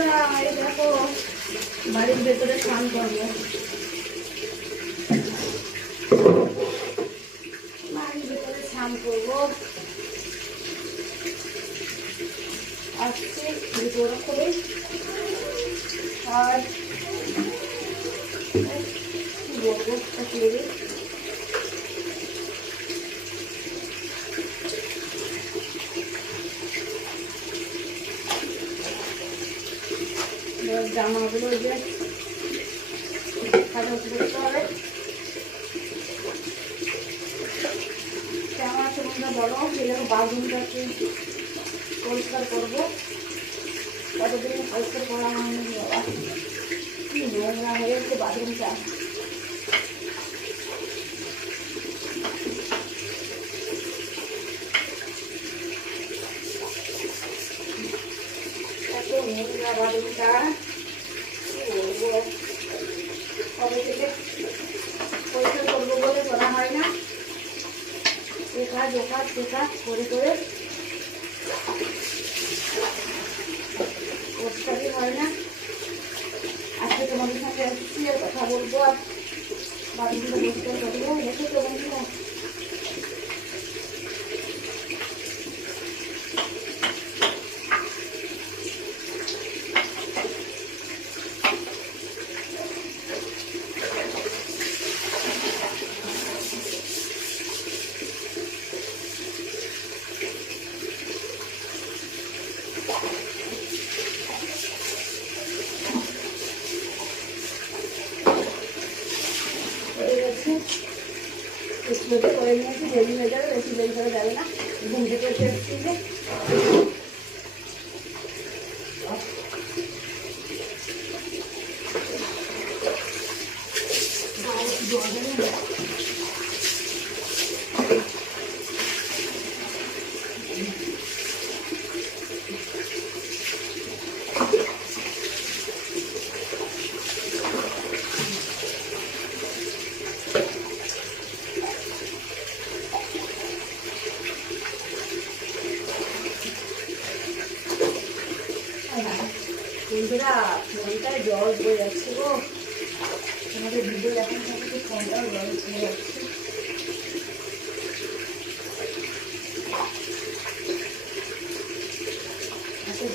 বন্ধুরা, এই দেখো বাড়ির ভেতরে স্নান করবো। বাড়ির ভেতরে স্নান করবো। আসছে ভিতরে করে আর কি বলবো জামাগুলো যে কাজল করতে হবে। কেমন আছে বন্ধুরা বলো। এরকম বাথরুমটাকে পরিষ্কার করবো। কতদিন পরিষ্কার করা হয়নি বাবা, কি নোংরা হয়েছে বাথরুমটা। এত নোংরা বাথরুমটা, কি বলবো। কবে থেকে পরিষ্কার করবো বলে করা হয় না। টেকা করে করে পরিষ্কারই হয় না। আজকে তোমাদের সাথে আসছি আর কথা বলবো আর বাড়িগুলো পরিষ্কার করবো। দেখো তো বন্ধুরা, করে নিয়েছি, দেরি হয়ে যাবে, বেশি দেরি করে যাবে না। ঘুম থেকে উঠে এসেছি যে বন্ধুরা ফোনটায় জল বয়ে যাচ্ছে গো। আমাদের ভিডিও এখন থেকে ফোনটাও জল বয়ে যাচ্ছে।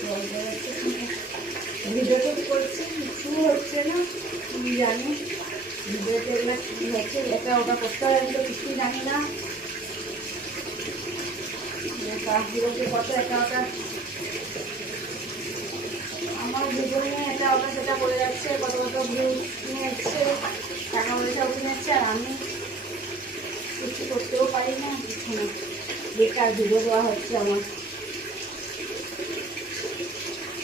জল বয়ে যাচ্ছে, ভিডিও তো করছি কিছু হচ্ছে না, কি জানি ভিডিওতে এগুলো কি হচ্ছে। এটা ওটা করতে হয়, আমি তো কিছুই জানি না। কাজগুলোকে কত এটা ওটা আমার ভিডিও নিয়ে এটা ওটা সেটা করে যাচ্ছে, কত কত ভিউজ নিয়ে এসছে, টাকা পয়সা উঠে নিচ্ছে, আর আমি কিছু করতেও পারি না, কিছু না। বেকার ভিডিও দেওয়া হচ্ছে আমার।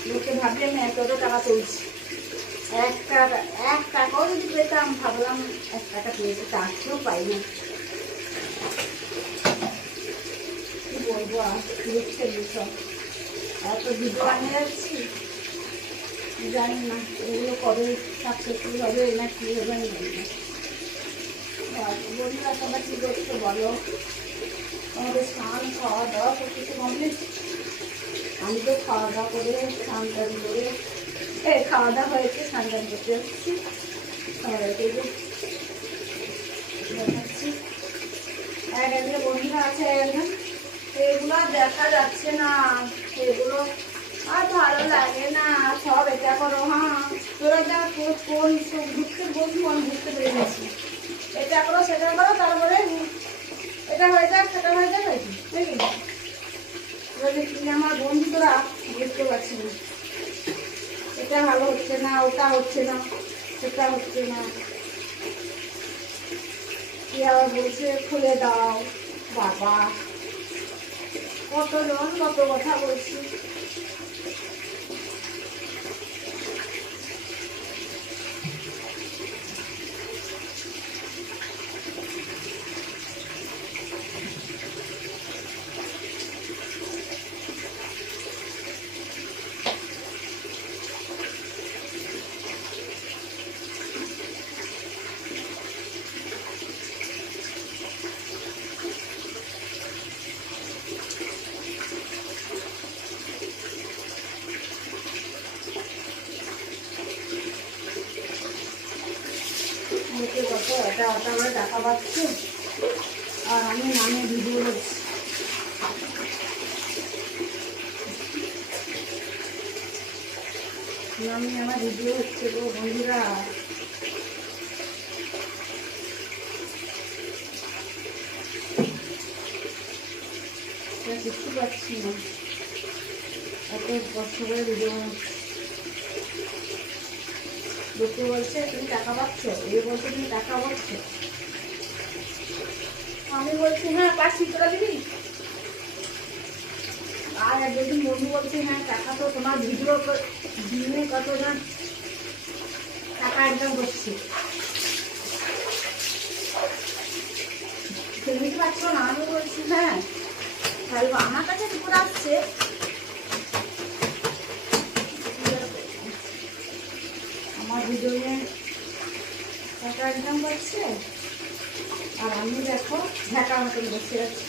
লোকে ভাবলে আমি এত টাকা তুলছি। এক টাকাও যদি পেতাম, ভাবলাম 1 টাকা পেয়েছি, তাকেও পাই না। কি বলবো আর লিখছে বিষয়, এত ভিডিও বানিয়ে যাচ্ছি, জানি না এগুলো কবে সাকসেসফুল হবে না কি হবে আমি জানি না। বন্ধুরা সবাই কি করছো বলো। আমাদের স্নান খাওয়া দাওয়া সব কিছু কমপ্লিট। আমি তো খাওয়া দাওয়া করে স্নান টান করে খাওয়া দাওয়া হয়েছে, স্নান টান করতে যাচ্ছি। সবাইকে দেখাচ্ছি। একজন বন্ধুরা আছে, একজন এগুলো দেখা যাচ্ছে না, এগুলো আর ভালো লাগে না। সব এটা করো, হ্যাঁ তোরা যা কোন ঘুরতে বলছি আমি ঘুরতে পেরে গেছি। এটা করো সেটা করো, তারপরে এটা হয়ে যাক সেটা হয়ে যাক নাকি নাকি কি আমার বন্ধুরা বুঝতে পারছি না। এটা ভালো হচ্ছে না, ওটা হচ্ছে না, সেটা হচ্ছে না। কি আবার বলছে খুলে দাও। বাবা কতজন কত কথা বলছি। হচ্ছে কত এটা ওটা করে টাকা পাচ্ছে, আর আমি নামে ভিডিও করছি। নামে আমার ভিডিও হচ্ছে গো বন্ধুরা। কিচ্ছু পাচ্ছি না, এত কষ্ট করে ভিডিও বানাচ্ছি। লোকে বলছে তুমি টাকা পাচ্ছ, এ বলছে তুমি টাকা পাচ্ছ, আমি বলছি হ্যাঁ পাচ্ছি, তোরা দিবি। আর একদিন বন্ধু বলছে হ্যাঁ টাকা তো তোমার ভিডিও দিনে কতজন টাকা ইনকাম করছে, তুমি কি পাচ্ছ না? আমি বলছি হ্যাঁ, তাহলে আমার কাছে রিপোর্ট আসছে, আমার ভিডিও নিয়ে টাকা ইনকাম করছে, আর আমি দেখো ঢাকা মতন বসে আছি।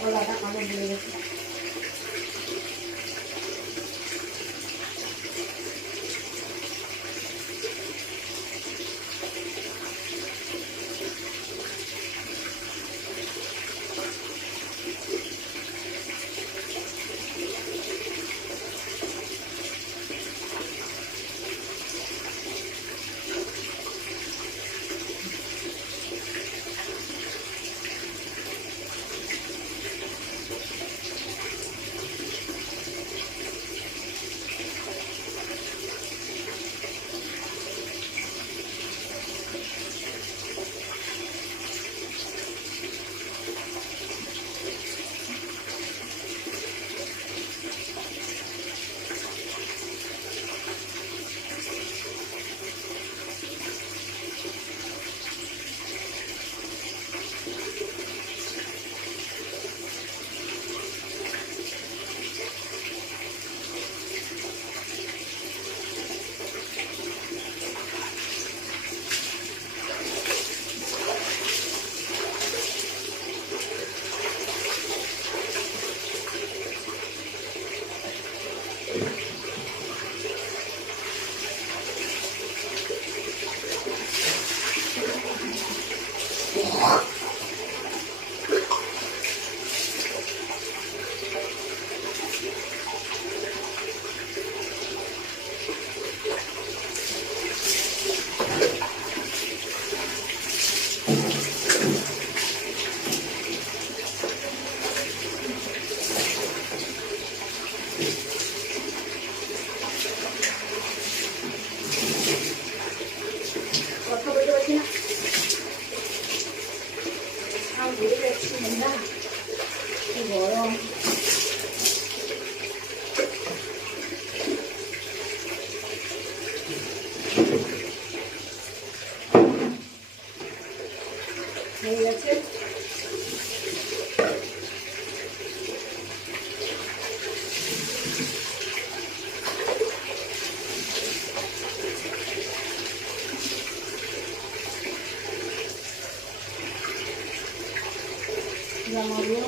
গলাটা কামড় দিয়ে গেছে। কথা বলতে পারছি না, আমি ভুলে যাচ্ছি না, গরম। হয়ে গেছে। জামাগুলো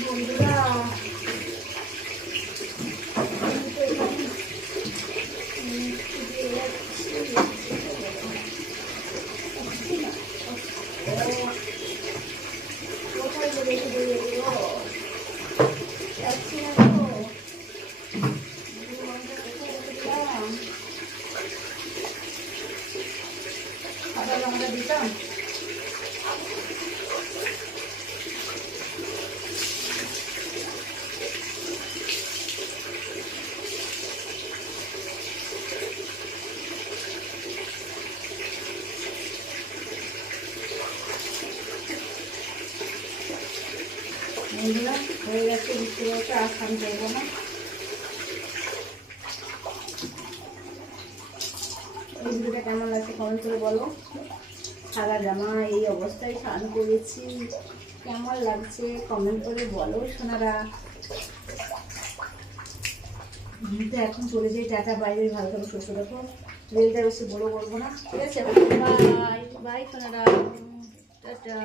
বন্ধুরা কোথায় রেখে দিয়ে বন্ধুরা হয়ে গেছে, বুঝতে পারছে, আর স্নান করবো না। এই ভিডিওটা কেমন লাগছে কমেন্ট করে বলো। সাদা জামা এই অবস্থায় স্নান করেছি, কেমন লাগছে কমেন্ট করে বলো সোনারা। তো এখন চলে যাই, টাটা, বাইরে ভালো করে সুস্থ দেখো, রেলটা বেশি বড় করবো না, ঠিক আছে? বাই বাই সোনারা, টাটা।